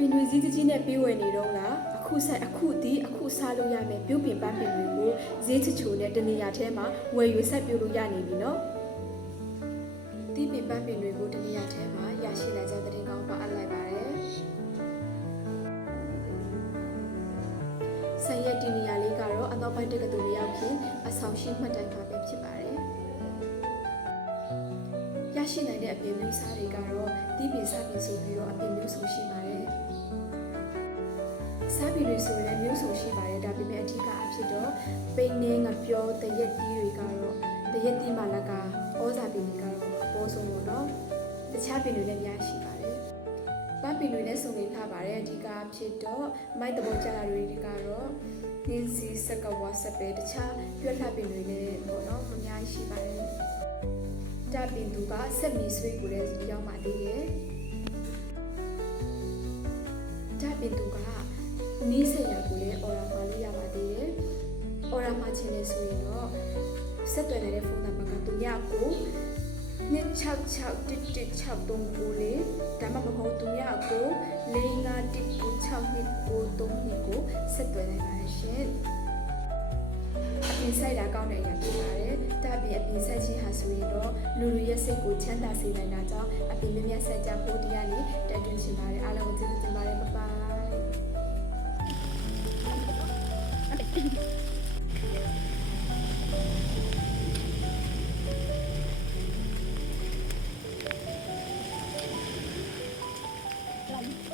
စည်းတကြီးနဲ့ပေးဝယ်နေတော့လားအခုဆိုင်အခုဒီအခုစားလို့ရမယ်ပြုတ်ပင်ပန်းပင်တွေကိုဈေးချချိုနဲ့တနေရာထဲမှာဝယ်ယူဆက်ပြုတ်လို့ရနေပြီနော်ဒီပင်ပန်းပင်တွေကိုတနေရာထဲမှာရရှိနိုင်ကြတဲ့တင်ကောင်းပါအပ်လိုက်ပါတယ်ဆိုင်ရဲ့ဒီနေရာလေးကတော့အနောက်ပိုင်းတက္ကသိုလ်လေးရောက်ခင်အဆောင်ရှိမှတ်တိုင်ပါပဲဖြစ်ပါတယ်ရရှိနိုင်တဲ့အပြင်မျိုးစားတွေကတော့ဒီပင်စားပင်ဆိုပြီးတော့အပြင်မျိုးစုံရှိပါတယ် စားပင်တွေဆိုရင်လည်းမျိုးစုံရှိပါတယ်ဒါပေမဲ့အထူးကအဖြစ်တော့ပိန်းနေငပြောတရက်တီးတွေကတော့တရက်တီးမှလည်းကဩဇာပင်တွေကတော့အပေါ်ဆုံးပေါ့နော်တခြားပင်တွေလည်းများရှိပါတယ်ပန်းပင်တွေလည်းစုံနေထားပါတယ်အဓိကဖြစ်တော့မိုက်တဘောကြလာတွေကတော့နင်းစီစကဝါစပဲတခြားရွက်လှပင်တွေလည်းပေါ့နော်အများကြီးရှိပါတယ်တပင်သူကဆက်မီဆွေးကိုလည်းရောက်ပါသေးတယ် နီးစရာကိုလည်းအော်ရာပါလို့ရပါသေးတယ်အော်ရာမှာချင်တယ်ဆိုရင်တော့ဆက်သွယ်နေတဲ့ဖုန်းနံပါတ်ကသူညကို266 116 3လေးဒါမှမဟုတ်သူညကို4516ကိုကိုဆက်သွယ်နိုင်ပါတယ်ရှင်အပြင်ဆိုင်တာကောင်းတဲ့အရာဖြစ်ပါတယ်။ဒါပြင်အပြင်ဆက်ခြင်းဟာဆိုရင်တော့လူလူရဲ့စိတ်ကိုချမ်းသာစေနိုင်တာကြောင့်အပြင်မြတ်မြတ်ဆက်ကြဖို့တရားနေတိုက်တွန်းချင်ပါတယ်အားလုံးကိုကျေးဇူးတင်ပါတယ်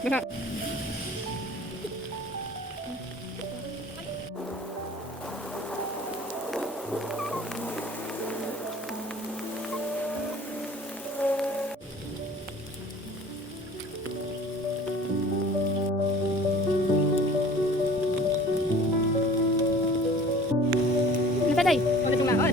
ไม่ทันไปได้ไปตรงไหน